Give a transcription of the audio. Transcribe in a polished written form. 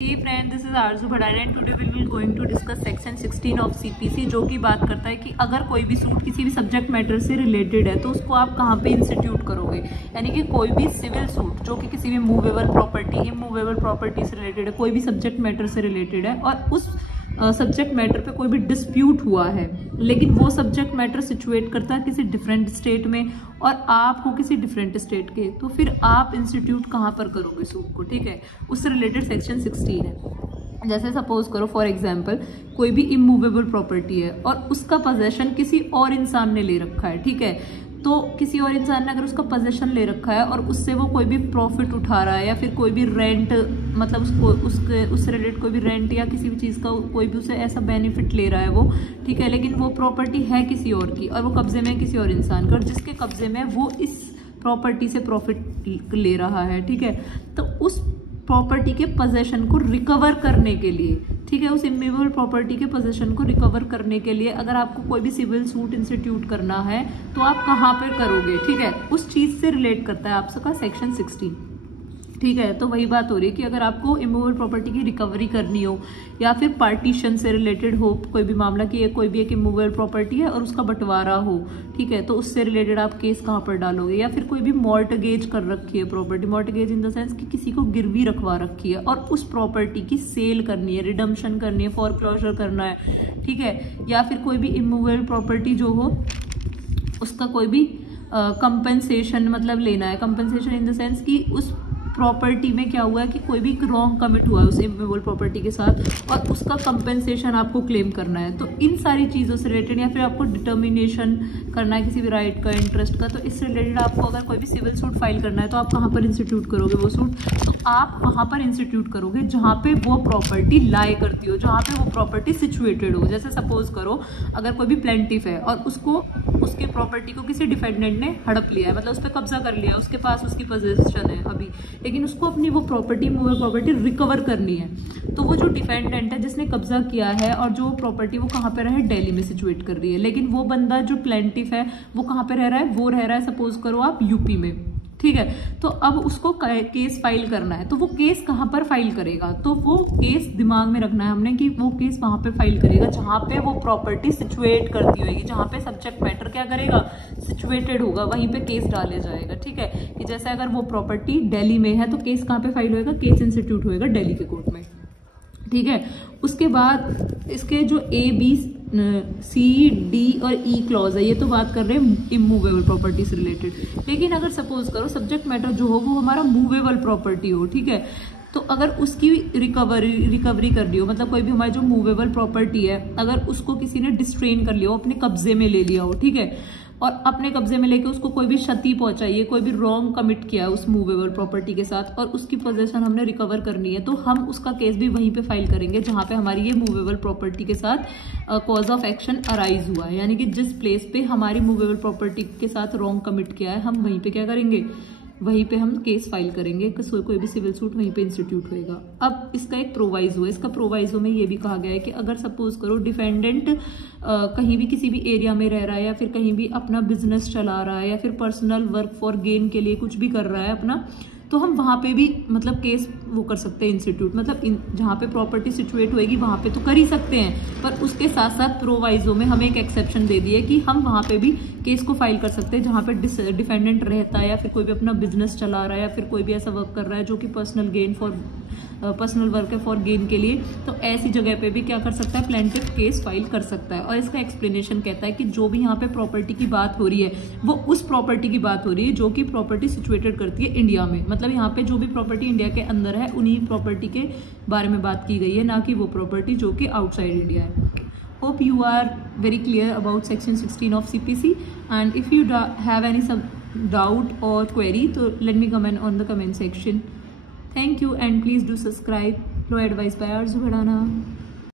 Hey friend, this is Arzu Bhadane and today we will going to discuss section 16 of CPC जो कि बात करता है कि अगर कोई भी सूट किसी भी सब्जेक्ट मैटर से रिलेटेड है तो उसको आप कहाँ पे इंस्टीट्यूट करोगे। यानी कि कोई भी सिविल सूट जो कि किसी भी मूवेबल प्रॉपर्टी इमूवेबल प्रॉपर्टी से रिलेटेड है, कोई भी सब्जेक्ट मैटर से रिलेटेड है और उस सब्जेक्ट मैटर पे कोई भी डिस्प्यूट हुआ है, लेकिन वो सब्जेक्ट मैटर सिचुएट करता है किसी डिफरेंट स्टेट में और आप हो किसी डिफरेंट स्टेट के, तो फिर आप इंस्टीट्यूट कहाँ पर करोगे सूट को। ठीक है, उससे रिलेटेड सेक्शन 16 है। जैसे सपोज करो फॉर एग्जांपल कोई भी इमूवेबल प्रॉपर्टी है और उसका पोजेशन किसी और इंसान ने ले रखा है। ठीक है, तो किसी और इंसान ने अगर उसका पोजेशन ले रखा है और उससे वो कोई भी प्रॉफिट उठा रहा है या फिर कोई भी रेंट, मतलब उससे रिलेटेड कोई भी रेंट या किसी भी चीज़ का कोई भी उसे ऐसा बेनिफिट ले रहा है वो, ठीक है, लेकिन वो प्रॉपर्टी है किसी और की और वो कब्जे में है किसी और इंसान का और जिसके कब्जे में वो इस प्रॉपर्टी से प्रॉफिट ले रहा है। ठीक है, तो उस प्रॉपर्टी के पोजेशन को रिकवर करने के लिए, ठीक है, उस इमूवेबल प्रॉपर्टी के पोजेशन को रिकवर करने के लिए अगर आपको कोई भी सिविल सूट इंस्टीट्यूट करना है तो आप कहाँ पर करोगे। ठीक है, उस चीज़ से रिलेट करता है आपका सेक्शन 16। ठीक है, तो वही बात हो रही है कि अगर आपको इमूवेबल प्रॉपर्टी की रिकवरी करनी हो या फिर पार्टीशन से रिलेटेड हो कोई भी मामला कि कोई भी एक इमूवेबल प्रॉपर्टी है और उसका बंटवारा हो, ठीक है, तो उससे रिलेटेड आप केस कहाँ पर डालोगे। या फिर कोई भी मॉर्टगेज कर रखी है property, mortgage in the sense कि किसी को गिरवी रखवा रखी है और उस प्रॉपर्टी की सेल करनी है, रिडम्पशन करनी है, फॉरक्लोजर करना है। ठीक है, या फिर कोई भी इमूवेबल प्रॉपर्टी जो हो उसका कोई भी कंपनसेशन मतलब लेना है। कंपनसेशन इन द सेंस कि उस प्रॉपर्टी में क्या हुआ है कि कोई भी रॉन्ग कमिट हुआ है उस इमूवेबल प्रॉपर्टी के साथ और उसका कंपनसेशन आपको क्लेम करना है। तो इन सारी चीज़ों से रिलेटेड या फिर आपको डिटर्मिनेशन करना है किसी भी राइट का, इंटरेस्ट का, तो इससे रिलेटेड आपको अगर कोई भी सिविल सूट फाइल करना है तो आप कहाँ पर इंस्टीट्यूट करोगे वो सूट। तो आप वहाँ पर इंस्टीट्यूट करोगे जहाँ पे वो प्रॉपर्टी लाई करती हो, जहाँ पे वो प्रॉपर्टी सिचुएटेड हो। जैसे सपोज करो अगर कोई भी प्लेंटिफ है और उसको उसके प्रॉपर्टी को किसी डिफेंडेंट ने हड़प लिया है, मतलब उस पर कब्जा कर लिया है, उसके पास उसकी पोजीशन है अभी, लेकिन उसको अपनी वो प्रॉपर्टी मूवेबल प्रॉपर्टी रिकवर करनी है। तो वो जो डिफेंडेंट है जिसने कब्जा किया है और जो प्रॉपर्टी वो कहाँ पे रहा है, दिल्ली में सिचुएट कर रही है, लेकिन वो बंदा जो प्लेंटिफ है वो कहाँ पे रह रहा है, वो रह रहा है सपोज करो आप यूपी में। ठीक है, तो अब उसको केस फाइल करना है, तो वो केस कहाँ पर फाइल करेगा, तो वो केस दिमाग में रखना है हमने कि वो केस वहां पे फाइल करेगा जहां पे वो प्रॉपर्टी सिचुएट करती होगी, जहां पे सब्जेक्ट मैटर क्या करेगा, सिचुएटेड होगा, वहीं पे केस डाले जाएगा। ठीक है, कि जैसे अगर वो प्रॉपर्टी दिल्ली में है तो केस कहाँ पे फाइल होएगा, केस इंस्टीट्यूट होएगा दिल्ली के कोर्ट में। ठीक है, उसके बाद इसके जो A, B, C, D और E क्लॉज है, ये तो बात कर रहे हैं इमूवेबल प्रॉपर्टी से रिलेटेड। लेकिन अगर सपोज करो सब्जेक्ट मैटर जो हो वो हमारा मूवेबल प्रॉपर्टी हो, ठीक है, तो अगर उसकी रिकवरी कर ली हो, मतलब कोई भी हमारी जो मूवेबल प्रॉपर्टी है अगर उसको किसी ने डिस्ट्रेन कर लिया हो, अपने कब्जे में ले लिया हो, ठीक है, और अपने कब्जे में लेके उसको कोई भी क्षति पहुंचाई है, कोई भी रॉन्ग कमिट किया है उस मूवेबल प्रॉपर्टी के साथ और उसकी पोजीशन हमने रिकवर करनी है, तो हम उसका केस भी वहीं पे फाइल करेंगे जहां पे हमारी ये मूवेबल प्रॉपर्टी के साथ कॉज ऑफ एक्शन अराइज हुआ है। यानी कि जिस प्लेस पे हमारी मूवेबल प्रॉपर्टी के साथ रॉन्ग कमिट किया है हम वहीं पे क्या करेंगे, वहीं पे हम केस फाइल करेंगे, कोई भी सिविल सूट वहीं पे इंस्टीट्यूट होएगा। अब इसका एक प्रोवाइजो है, इसका प्रोवाइजो में ये भी कहा गया है कि अगर सपोज करो डिफेंडेंट कहीं भी किसी भी एरिया में रह रहा है या फिर कहीं भी अपना बिजनेस चला रहा है या फिर पर्सनल वर्क फॉर गेन के लिए कुछ भी कर रहा है अपना, तो हम वहाँ पे भी मतलब केस वो कर सकते हैं इंस्टीट्यूट, मतलब जहाँ पे प्रॉपर्टी सिचुएट होएगी वहाँ पे तो कर ही सकते हैं, पर उसके साथ साथ प्रोवाइजो में हमें एक एक्सेप्शन दे दिए कि हम वहाँ पे भी केस को फाइल कर सकते हैं जहाँ पे डिफेंडेंट रहता है या फिर कोई भी अपना बिजनेस चला रहा है या फिर कोई भी ऐसा वर्क कर रहा है जो कि पर्सनल वर्क है फॉर गेन के लिए, तो ऐसी जगह पे भी क्या कर सकता है, प्लेंटिफ केस फाइल कर सकता है। और इसका एक्सप्लेनेशन कहता है कि जो भी यहाँ पे प्रॉपर्टी की बात हो रही है वो उस प्रॉपर्टी की बात हो रही है जो कि प्रॉपर्टी सिचुएटेड करती है इंडिया में, मतलब यहाँ पे जो भी प्रॉपर्टी इंडिया के अंदर है उन्हीं प्रॉपर्टी के बारे में बात की गई है, ना कि वो प्रॉपर्टी जो कि आउटसाइड इंडिया है। Hope you are very clear about section 16 of CPC, and if you have any doubt or query, so let me comment on the comment section. Thank you and please do subscribe. Pro Advice by Arzu Bhadane.